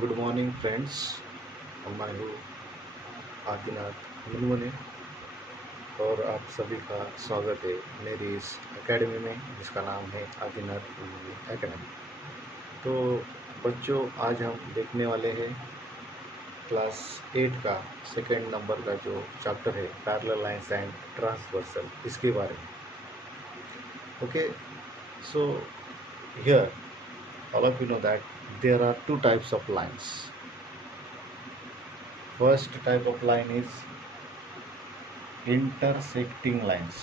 Good morning friends. मैं हूँ आदिनाथ मुनमुने और आप सभी का स्वागत है मेरी इस एकेडमी में जिसका नाम है आदिनाथ मुनमुने एकेडमी। तो बच्चों, आज हम देखने वाले हैं क्लास 8 का सेकेंड नंबर का जो चैप्टर है पैरेलल लाइंस एंड ट्रांसवर्सल, इसके बारे में। Okay, so here all of you know that there are two types of lines. First type of line is intersecting lines,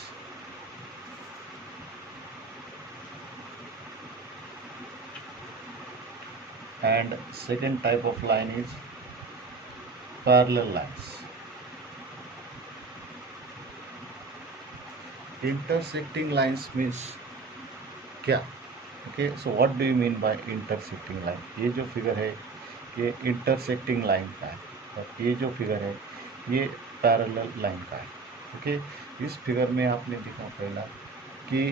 and second type of line is parallel lines. Intersecting lines means क्या? Okay, so what do you mean by intersecting line? ये जो figure है ये intersecting line का है और ये जो फिगर है ये पैरेलल लाइन का है। ओके, इस फिगर में आपने देखा पहला कि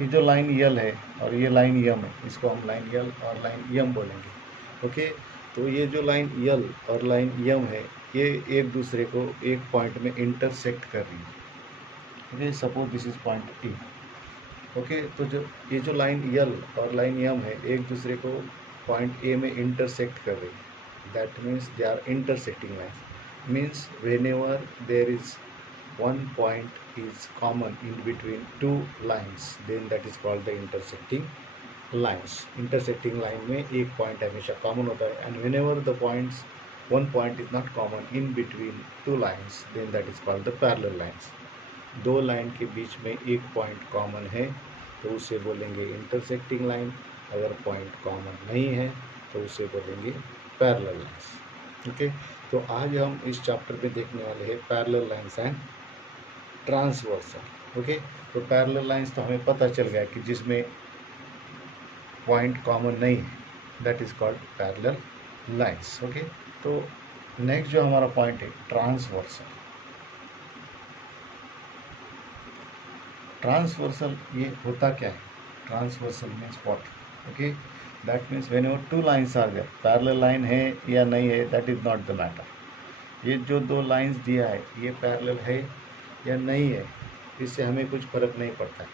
ये जो लाइन यल है और ये लाइन यम है, इसको हम लाइन यल और लाइन यम बोलेंगे। ओके, तो ये जो लाइन यल और लाइन यम है ये एक दूसरे को एक पॉइंट में इंटरसेक्ट कर रही है। Okay, suppose this is point A. Okay, तो जो ये जो लाइन यल और लाइन यम है एक दूसरे को पॉइंट ए में इंटरसेक्ट कर रही है। That means they are intersecting lines. Means whenever there is one point is common in between two lines, then that is called the intersecting lines. Intersecting line में एक point हमेशा common होता है, and whenever the points one point is not common in between two lines, then that is called the parallel lines. दो line के बीच में एक point common है तो उसे बोलेंगे इंटरसेक्टिंग लाइन। अगर पॉइंट कॉमन नहीं है तो उसे बोलेंगे पैरेलल लाइंस। ओके, तो आज हम इस चैप्टर में देखने वाले हैं parallel lines and transversal. Okay, तो पैरेलल लाइंस तो हमें पता चल गया कि जिसमें पॉइंट कॉमन नहीं है, that is called parallel lines. Okay, तो नेक्स्ट जो हमारा पॉइंट है ट्रांसवर्सल। ट्रांसवर्सल ये होता क्या है? Transversal means what? Okay, that means whenever two lines are there, parallel line है या नहीं है that is not the matter. ये जो दो लाइंस दिया है ये पैरेलल है या नहीं है इससे हमें कुछ फर्क नहीं पड़ता है।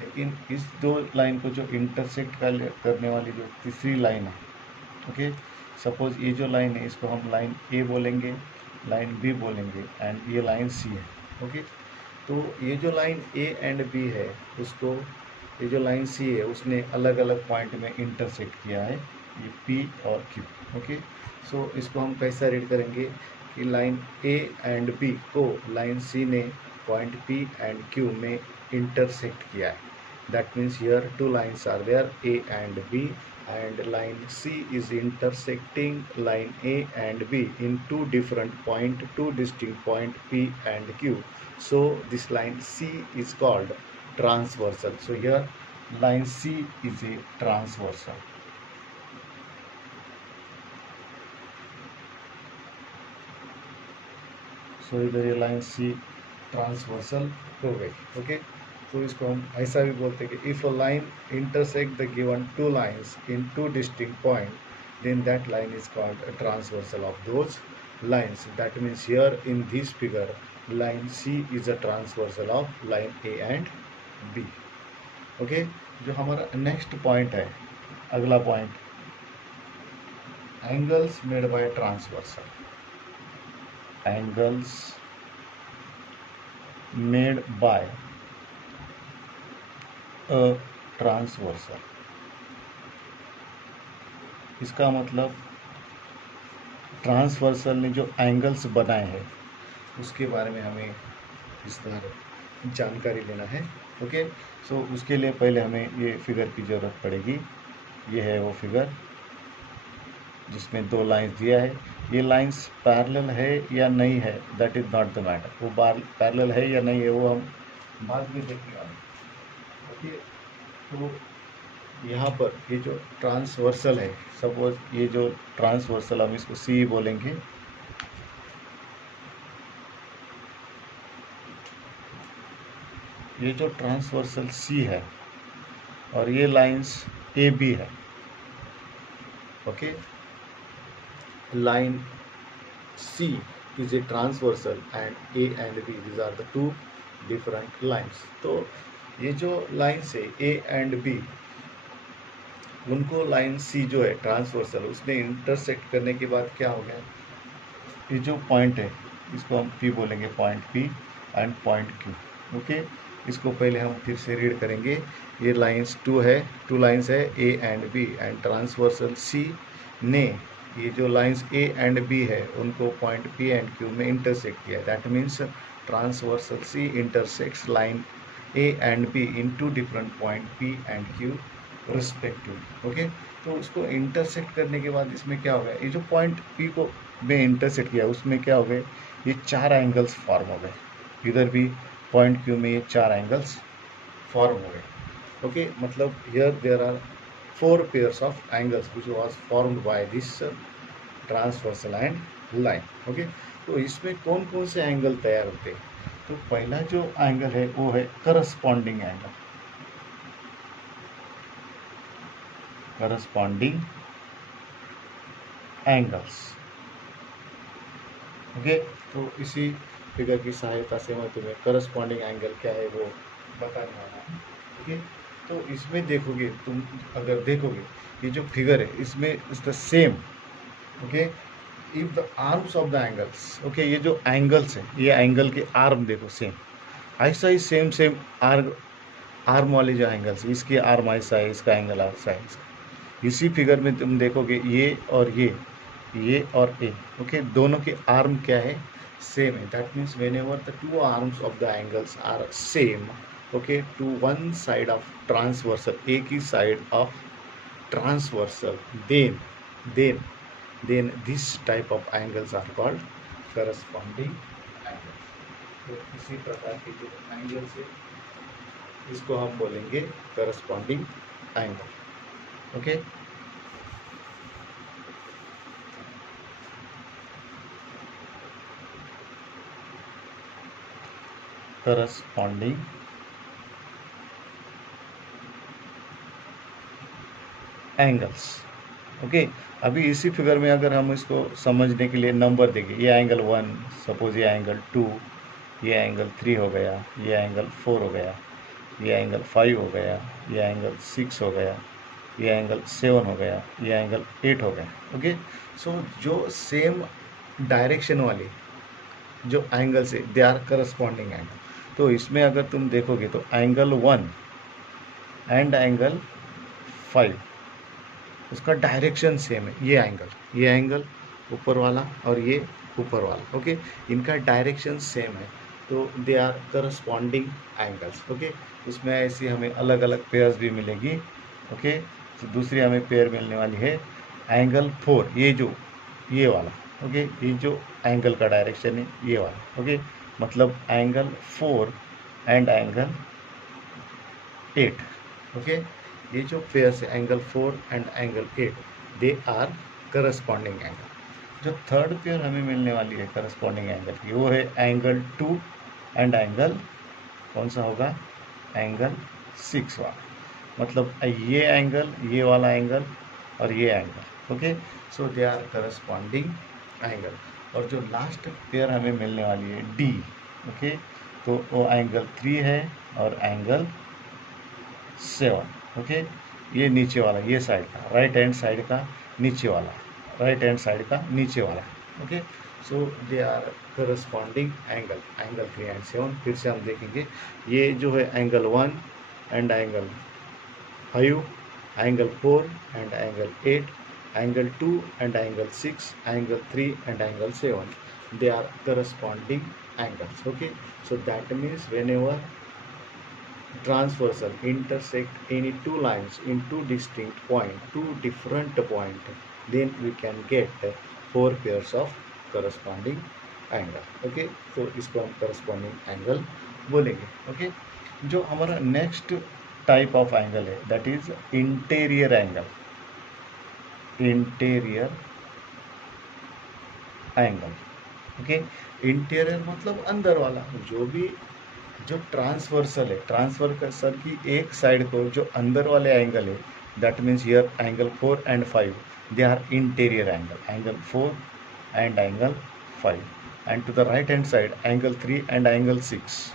लेकिन इस दो लाइन को जो इंटरसेक्ट करने वाली जो तीसरी लाइन है, ओके, सपोज ये जो लाइन है इसको हम लाइन ए बोलेंगे, लाइन बी बोलेंगे एंड ये लाइन सी है। ओके, तो ये जो लाइन ए एंड बी है उसको, ये जो लाइन सी है उसने अलग अलग पॉइंट में इंटरसेक्ट किया है, ये पी और क्यू। ओके, सो इसको हम कैसा रीड करेंगे कि लाइन ए एंड बी को लाइन सी ने पॉइंट पी एंड क्यू में इंटरसेक्ट किया है। That means here two lines are there A and B, and line C is intersecting line A and B in two different point, two distinct point P and Q. So this line C is called transversal. So here line C is a transversal. So इधर ये line C transversal हो गई। Okay, तो इसको हम ऐसा भी बोलते हैं कि if a line intersect the given two lines in two distinct point, then that line is called a transversal of those lines. That means here in this figure line C is a transversal of line A and B. Okay, जो हमारा next point है, अगला point, angles made by transversal. Angles made by a transversal. इसका मतलब transversal ने जो angles बनाए हैं उसके बारे में हमें विस्तार जानकारी लेना है। ओके, सो उसके लिए पहले हमें ये फिगर की ज़रूरत पड़ेगी। ये है वो फिगर जिसमें दो लाइंस दिया है। ये लाइंस पैरेलल है या नहीं है that is not the matter. वो पैरेलल है या नहीं है वो हम बाद में देखने वाले हैं। ओके, तो यहाँ पर ये जो ट्रांसवर्सल है, सपोज ये जो ट्रांसवर्सल हम इसको सी बोलेंगे। ये जो ट्रांसवर्सल सी है और ये लाइंस ए बी है। Okay, line C is a transversal and A and B, these are the two different lines. तो ये जो लाइन्स है A and B, उनको लाइन C जो है ट्रांसवर्सल, उसने इंटरसेक्ट करने के बाद क्या हो गया, ये जो पॉइंट है इसको हम P बोलेंगे, point P and point Q। Okay, इसको पहले हम फिर से रीड करेंगे। ये लाइंस टू लाइंस है A and B and transversal C ने ये जो लाइंस A एंड B है उनको पॉइंट P एंड Q में इंटरसेक्ट किया। That means transversal C intersects line A and B in two different point P and Q respectively. Okay, तो उसको intersect करने के बाद इसमें क्या हो गया, ये जो पॉइंट P को में इंटरसेक्ट किया उसमें क्या हो गए, ये 4 एंगल्स फॉर्म हो गए। इधर भी पॉइंट Q में ये 4 एंगल्स फॉर्म हो गए। ओके, मतलब here there are 4 pairs of angles which was formed by this transversal and line. Okay, तो इसमें कौन कौन से एंगल तैयार होते हैं, तो पहला जो एंगल है वो है corresponding angle. Corresponding angles. Okay, तो इसी फिगर की सहायता से मैं तुम्हें करस्पॉन्डिंग एंगल क्या है वो बताने वाला हूँ। ओके, तो इसमें देखोगे तुम, अगर देखोगे ये जो फिगर है इसमें is the same. Okay, if the arms of the angles, okay, ये जो एंगल्स है ये एंगल के आर्म देखो सेम, ऐसा ही सेम सेम आर्म वाले जो एंगल्स, इसकी आर्म ऐसा है, इसका एंगल ऐसा है। इसी फिगर में तुम देखोगे ये और ए, ओके, दोनों के आर्म क्या है, सेम है। That means whenever the two arms of the angles are same, okay, to one side of transversal, एक ही side of transversal, then this type of angles are called corresponding angle. तो इसी प्रकार के जो angles है इसको हम बोलेंगे corresponding angle. Okay, corresponding angles. Okay, अभी इसी फिगर में अगर हम इसको समझने के लिए नंबर देंगे, ये एंगल 1, सपोज ये एंगल 2, ये एंगल 3 हो गया, ये एंगल 4 हो गया, ये एंगल 5 हो गया, ये एंगल 6 हो गया, ये एंगल 7 हो गया, ये एंगल 8 हो गया। ओके, सो जो सेम डायरेक्शन वाले जो एंगल्स है दे आर करस्पॉन्डिंग एंगल। तो इसमें अगर तुम देखोगे तो एंगल 1 एंड एंगल 5, उसका डायरेक्शन सेम है। ये एंगल ऊपर वाला और ये ऊपर वाला, ओके, इनका डायरेक्शन सेम है, तो they are corresponding angles. Okay, इसमें ऐसी हमें अलग अलग पेयर्स भी मिलेगी। ओके, तो दूसरी हमें पेयर मिलने वाली है एंगल 4, ये वाला। ओके, ये जो एंगल का डायरेक्शन है ये वाला। ओके, मतलब एंगल 4 एंड एंगल 8। ओके, ये जो पेयर्स है angle 4 and angle 8, they are corresponding angle. जो थर्ड पेयर हमें मिलने वाली है करस्पॉन्डिंग एंगल की, वो है एंगल 2 एंड एंगल, कौन सा होगा, एंगल 6 वाला। मतलब ये एंगल, ये वाला एंगल और ये angle. Okay, so they are corresponding angle. और जो लास्ट पेयर हमें मिलने वाली है डी, ओके, तो वो एंगल 3 है और एंगल 7। ओके, ये नीचे वाला, ये साइड का, राइट हैंड साइड का नीचे वाला, राइट हैंड साइड का नीचे वाला। Okay, so they are corresponding angle 3 and 7। फिर से हम देखेंगे, ये जो है angle 1 and angle 5, angle 4 and angle 8, angle 2 and angle 6, angle 3 and angle 7, they are corresponding angles. Okay, so that means whenever transversal intersect any two lines in two distinct point, two different point, then we can get 4 pairs of corresponding angle. Okay, so इसको हम corresponding angle बोलेंगे। okay, जो हमारा next type of angle है that is interior angle. Interior angle, okay, interior मतलब अंदर वाला, जो ट्रांसवर्सल है, ट्रांसवर्सल की एक साइड को जो अंदर वाले एंगल है that means here angle 4 and 5, they are interior angle 4 and angle 5, and to the right hand side angle 3 and angle 6,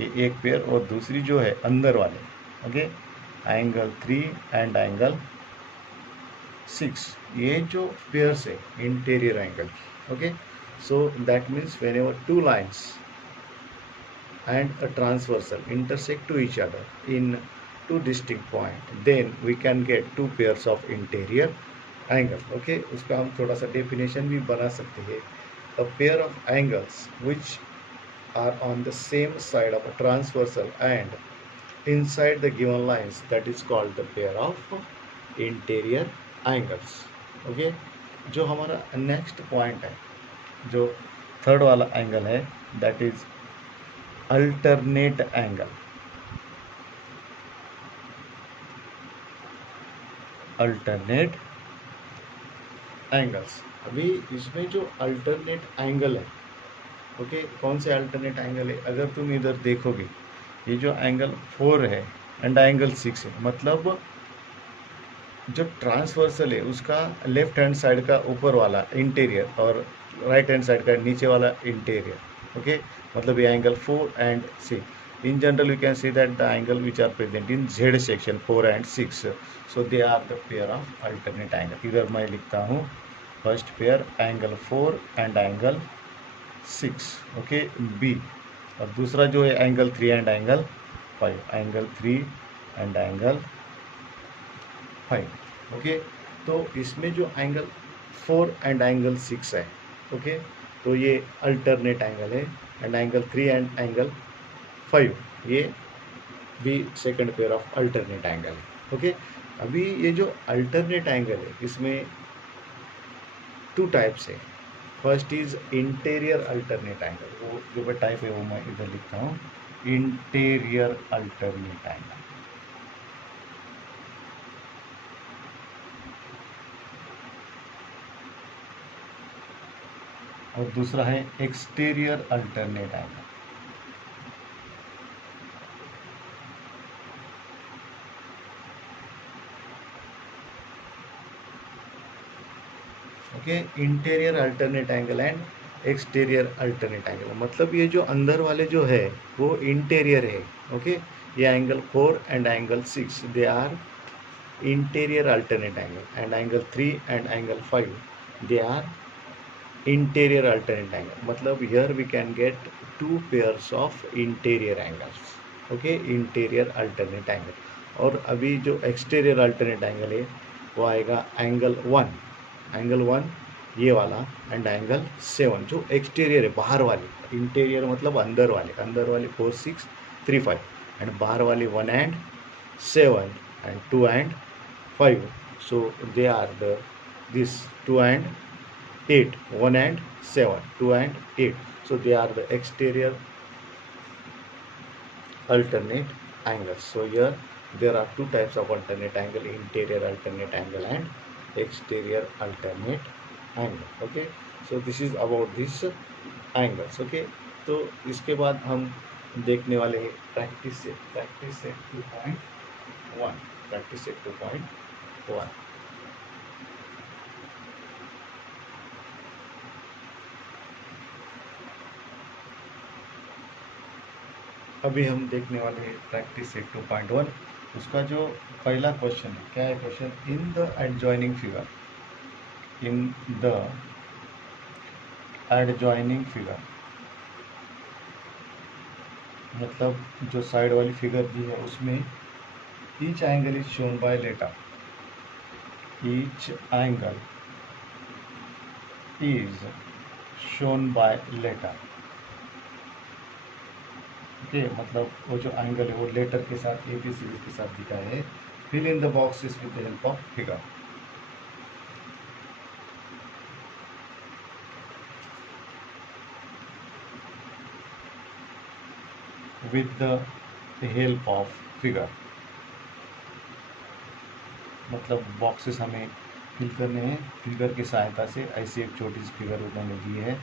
ये एक पेयर, और दूसरी जो है अंदर वाले, ओके, एंगल 3 एंड एंगल 6, ये जो पेयर्स है interior angle, okay. So that means when ever two lines and a transversal intersect to each other in two distinct points, then we can get two pairs of interior angle. Okay, उसका हम थोड़ा सा definition भी बना सकते हैं. A pair of angles which are on the same side of a transversal and inside the given lines, that is called the pair of interior angles. Okay, जो हमारा next point है, जो थर्ड वाला angle है, that is alternate angle. Alternate angles. अभी इसमें जो alternate angle है, ओके, कौन से अल्टरनेट एंगल है, अगर तुम इधर देखोगे, ये जो एंगल 4 है एंड एंगल 6 है, मतलब जो ट्रांसवर्सल है उसका लेफ्ट हैंड साइड का ऊपर वाला इंटीरियर और राइट हैंड साइड का नीचे वाला इंटीरियर, ओके, मतलब ये angle 4 and 6. In general, you can see that the angle which are present in Z section 4 and 6, so they are the pair of alternate angle. इधर मैं लिखता हूँ first pair angle 4 and angle 6, okay, B, और दूसरा जो है angle 3 and angle 5, angle 3 and angle 5, okay. तो इसमें जो एंगल 4 एंड एंगल 6 है, ओके, तो ये अल्टरनेट एंगल है, एंड एंगल 3 एंड एंगल 5, ये भी second pair of alternate angle है, ओके. अभी ये जो अल्टरनेट एंगल है इसमें टू टाइप्स है. First is interior alternate angle, वो जो टाइप है वो मैं इधर लिखता हूँ, इंटीरियर अल्टरनेट एंगल. और दूसरा है exterior alternate angle. Okay, interior alternate angle and exterior alternate angle, मतलब ये जो अंदर वाले जो है वो इंटीरियर है, ओके. ये angle 4 and angle 6, they are interior alternate angle, and angle 3 and angle 5, they are interior alternate angle. मतलब here we can get two pairs of interior angles, okay, interior alternate angle. और अभी जो exterior alternate angle है वो आएगा angle 1, angle 1 ये वाला, and angle 7 जो एक्सटीरियर है, बाहर वाले. इंटीरियर मतलब अंदर वाले 4 6 3 5, एंड बाहर वाले 1 and 7 and 2 and 5, so they are the this 2 and 8, 1 and 7, 2 and 8, so they are the exterior alternate angles. So here there are two types of alternate angle, interior alternate angle and exterior alternate angle. Okay, so this is about this angles. Okay, तो इसके बाद हम देखने वाले हैं practice set 2.1, practice set 2.1. अभी हम देखने वाले हैं प्रैक्टिस सेट 2.1. उसका जो पहला क्वेश्चन है, क्या है question, in the adjoining figure, in the adjoining figure, मतलब जो साइड वाली फिगर दी है उसमें each angle is shown by letter, each angle is shown by letter, okay, मतलब वो जो एंगल है वो लेटर के साथ, ABCD के साथ दिखा है. Fill in the boxes with the help of figure. With the help of figure, मतलब बॉक्सेस हमें फिल करने हैं फिगर की सहायता से. ऐसी एक छोटी सी फिगर उन्होंने दी है.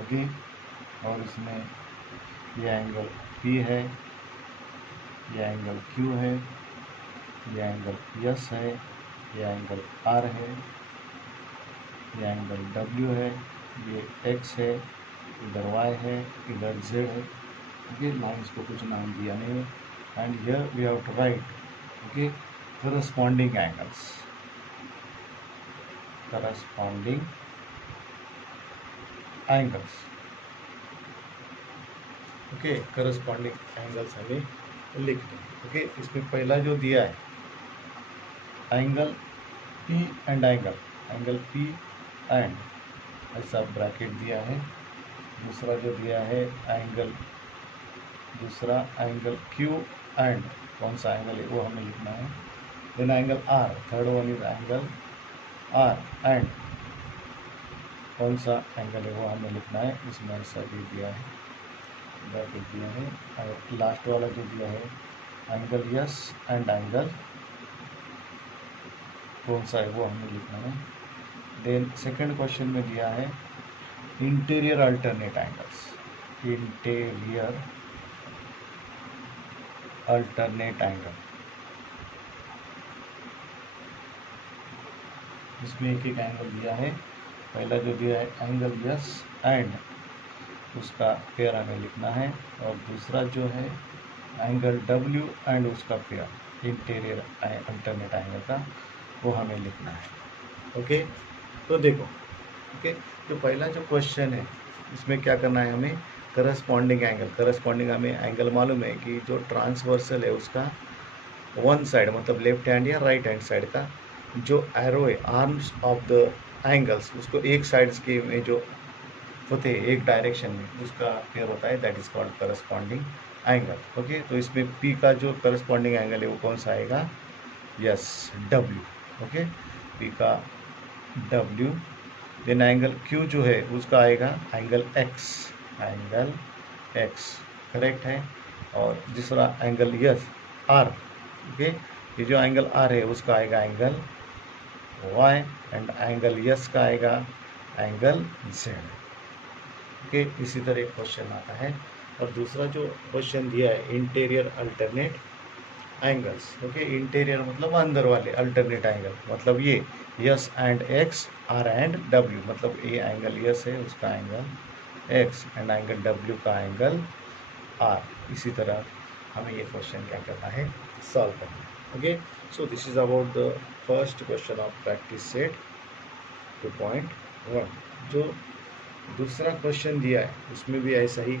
ओके, और इसमें ये एंगल P है, ये एंगल Q है, ये एंगल S है, ये एंगल R है, ये एंगल W है, ये X है, इधर Y है, इधर Z है। ओके, लाइन्स को कुछ नाम दिया नहीं है। And here we have to write okay corresponding angles, corresponding angles. Okay, corresponding angles हमें लिखना है। ओके, इसमें पहला जो दिया है angle P and angle P and ऐसा ब्रैकेट दिया है। दूसरा जो दिया है एंगल, दूसरा एंगल Q एंड कौन सा एंगल है वो हमें लिखना है। Then angle R, third one is angle R and कौन सा एंगल है वो हमें लिखना है। इसमें ऐसा भी दिया है, ब्रैकेट दिया है। और लास्ट वाला जो दिया है एंगल S एंड एंगल कौन सा है वो हमें लिखना है। देन सेकंड क्वेश्चन में दिया है interior alternate angles, interior alternate angle. इसमें एक एक एंगल दिया है। पहला जो दिया है एंगल S एंड उसका पेयर हमें लिखना है। और दूसरा जो है एंगल W एंड उसका पेयर इंटीरियर अल्टरनेट एंगल का, वो हमें लिखना है। ओके, तो देखो ओके, तो पहला जो क्वेश्चन है इसमें क्या करना है हमें, करस्पॉन्डिंग एंगल। करस्पॉन्डिंग हमें एंगल मालूम है कि जो ट्रांसवर्सल है उसका वन साइड मतलब लेफ्ट हैंड या राइट हैंड साइड का जो एरो है, आर्म्स ऑफ द एंगल्स, उसको एक साइड्स के में जो होते हैं एक डायरेक्शन में, उसका पेयर होता है, that is called corresponding angle. Okay, तो इसमें P का जो करस्पॉन्डिंग एंगल है वो कौन सा आएगा, यस W। ओके, P का W। देन एंगल Q जो है उसका आएगा angle X, angle X correct है। और दूसरा एंगल यस R। ओके, ये जो एंगल R है उसका आएगा angle Y and angle S का आएगा एंगल Z। ओके, इसी तरह एक क्वेश्चन आता है। और दूसरा जो क्वेश्चन दिया है interior alternate angles. Okay, interior मतलब अंदर वाले, अल्टरनेट एंगल मतलब ये S and X, R and W, मतलब ये एंगल S है उसका angle X and angle W का एंगल R। इसी तरह हमें ये क्वेश्चन क्या करना है, सॉल्व करना है। Okay, so this is about the first question of practice set 2.1। जो दूसरा क्वेश्चन दिया है उसमें भी ऐसा ही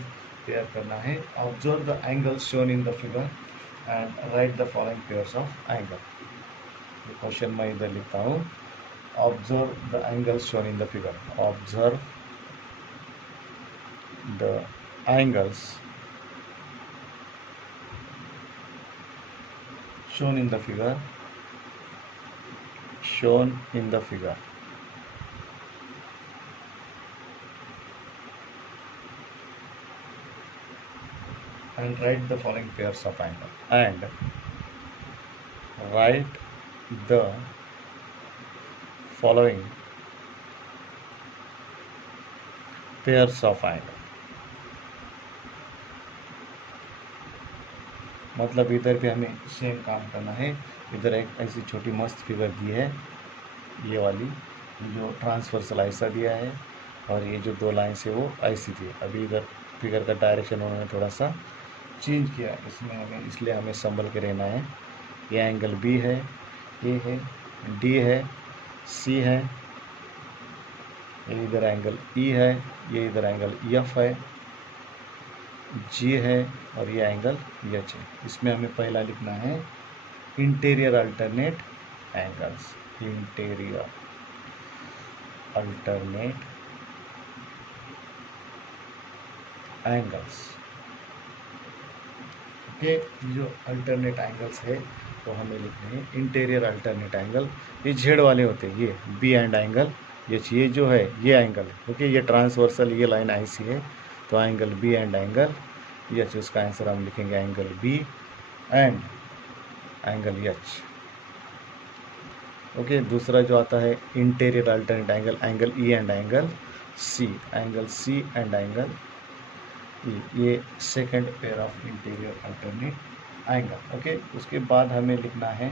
पेयर करना है। Observe the angles shown in the figure and right the following pairs of angle. Question मैं इधर लिखता हूँ, observe the angles shown in the figure, observe the angles shown in the figure, shown in the figure and write the following pairs of angle, and write the following pairs of angle। मतलब इधर भी हमें same काम करना है। इधर एक ऐसी छोटी मस्त फिगर दी है, ये वाली जो ट्रांसवर्सल ऐसा दिया है, और ये जो दो लाइन्स है वो ऐसी थी। अभी इधर फिगर का डायरेक्शन उन्होंने थोड़ा सा चेंज किया, इसमें हमें इसलिए हमें संभल के रहना है। ये एंगल B है, A है, D है, C है, ये इधर एंगल E है, ये इधर एंगल F है, G है, और ये एंगल H है। इसमें हमें पहला लिखना है interior alternate angles, interior alternate angles. Okay, जो अल्टरनेट एंगल्स है वो हमें लिखने हैं। इंटीरियर अल्टरनेट एंगल ये जेड वाले होते हैं, ये B एंड एंगल H, ये जो है ये एंगल है। ओके, ये ट्रांसवर्सल, ये लाइन ऐसी है, तो angle B and angle H, उसका आंसर हम लिखेंगे angle B and angle H। Okay, दूसरा जो आता है interior alternate angle, angle E and angle C, angle C and angle ये second pair of interior alternate angle. Okay, उसके बाद हमें लिखना है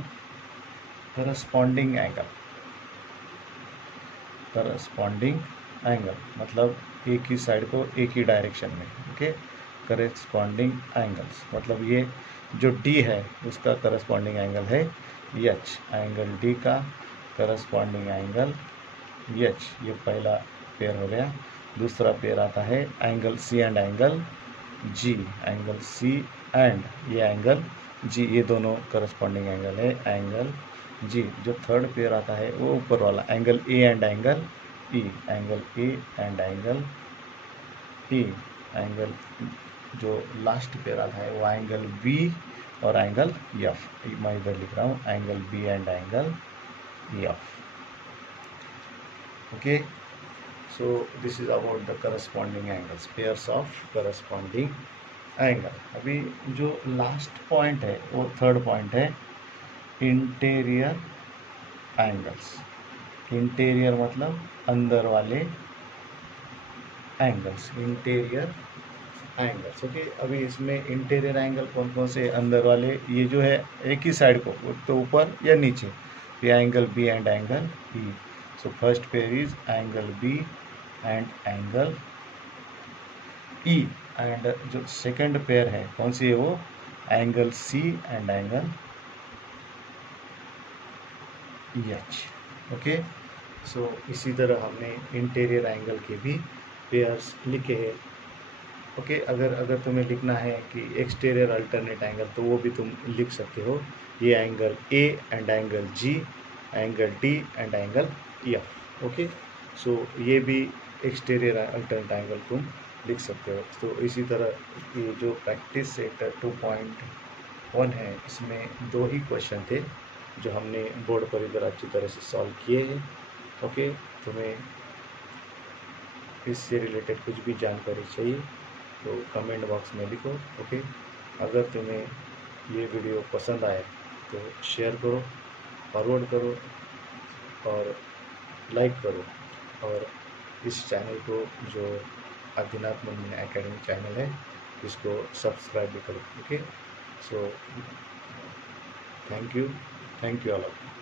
करस्पॉन्डिंग एंगल। करस्पॉन्डिंग एंगल मतलब एक ही साइड को एक ही डायरेक्शन में। ओके, करस्पॉन्डिंग एंगल्स मतलब ये जो डी है उसका करस्पॉन्डिंग एंगल है एच। एंगल डी का करस्पॉन्डिंग एंगल एच, ये पहला पेयर हो गया। दूसरा पेयर आता है angle C and angle G. Angle C and ये एंगल जी, ये दोनों करस्पॉन्डिंग एंगल है एंगल जी। जो थर्ड पेयर आता है वो ऊपर वाला angle A and angle E. Angle A and angle E. Angle जो लास्ट पेयर आता है वो एंगल बी और एंगल एफ। मैं इधर लिख रहा हूँ angle B and angle F. Okay, so this is about the corresponding angles, pairs of corresponding angle। अभी जो लास्ट पॉइंट है वो थर्ड पॉइंट है इंटीरियर एंगल्स। इंटीरियर मतलब अंदर वाले एंगल्स, इंटीरियर एंगल्स। ओके, अभी इसमें इंटीरियर एंगल कौन कौन से अंदर वाले, ये जो है एक ही साइड को, तो ऊपर या नीचे, ये angle B and angle E. So first pair is angle B and angle E. And जो सेकंड पेयर है कौन सी है वो angle C and angle H. Okay, so इसी तरह हमने इंटीरियर एंगल के भी पेयर्स लिखे हैं। ओके, अगर तुम्हें लिखना है कि एक्सटीरियर अल्टरनेट एंगल तो वो भी तुम लिख सकते हो। ये angle A and angle G, angle D and angle F. Okay, so ये भी एक्सटीरियर अल्टरनेट एंगल तुम लिख सकते हो। तो इसी तरह ये जो प्रैक्टिस सेट 2.1 है इसमें दो ही क्वेश्चन थे जो हमने बोर्ड पर इधर अच्छी तरह से सॉल्व किए हैं। ओके, तुम्हें इससे रिलेटेड कुछ भी जानकारी चाहिए तो कमेंट बॉक्स में लिखो। ओके, अगर तुम्हें ये वीडियो पसंद आए तो शेयर करो, फॉरवर्ड करो और लाइक करो। और इस चैनल को जो आदिनाथ मंदिर एकेडमी चैनल है इसको सब्सक्राइब भी करो। Okay, so thank you all of you.